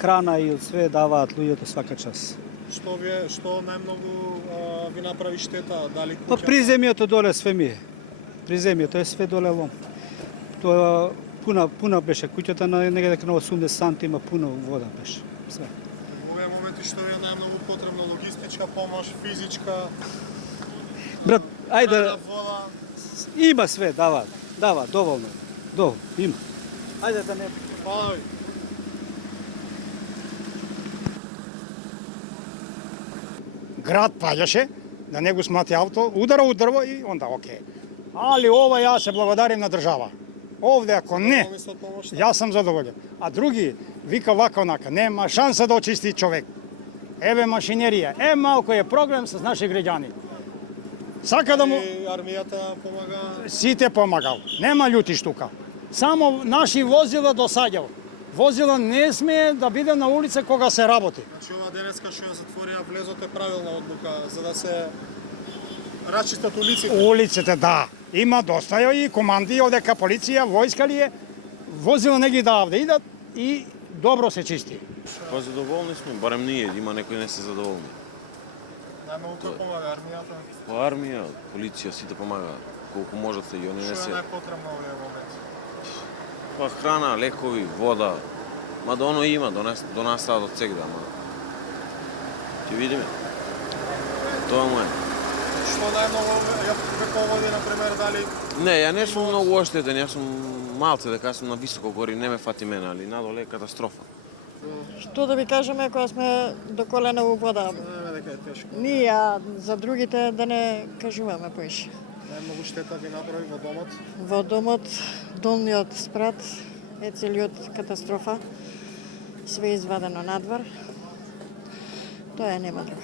храна и од све даваат луѓето свака час. Што најмногу ви направи штета? Дали Па куќата? приземјето доле све ми е. Приземјето е све доле лом. Тоа пуна беше куќата на негде на 80 сантима, пуна вода беше. Све. Во овие моменти што ви е најмногу потребна логистичка помош, физичка, Брат, ајде, храна, вода. има све, дава, доволно, има. Ајде да не... Фала ви. Град паѓаше, да не го смати авто, удара у дрво и онда окей. Али ова ја се благодарим на држава. Овде ако не, Доволни се од помошта? јас сам задоволен. А други вика вака онака, нема шанса да очисти човек. Еве машинерија, малко е проблем с наши граѓани. Сака да му И армијата помага. сите помагал. Нема љути штука. Само наши возила досаѓал. Возила не смее да биде на улица кога се работи. Значи ова денеска што ја затворија влезот е правилна одлука за да се расчистат улиците. Улиците, да. Има доста и команди одека полиција, војска ли е, возила не ги дава да идат и добро се чисти. Па задоволни сме, барем ние, има некои не се задоволни. Најмногу кој помага армијата? По армија, полиција, сите помагаат колку можат се и они не Што се. е најпотребно во овие моменти? Па храна, лекови, вода. Ма да оно има, до нас сад од сегда, ама. Ќе видиме. Тоа му е. Што најмногу ја преководи, например, дали Не, ја не сум многу оштетен, јас сум малце, дека сум на високо гори, не ме фати мене, али надоле е катастрофа. Што да ви кажеме кога сме до колена у вода? знаеме дека е тешко. Ние, а за другите да не кажуваме поише. Најмногу штета ви направи во домот. Во домот, долниот спрат е целиот катастрофа. Све извадено надвор. Тоа е нема друго.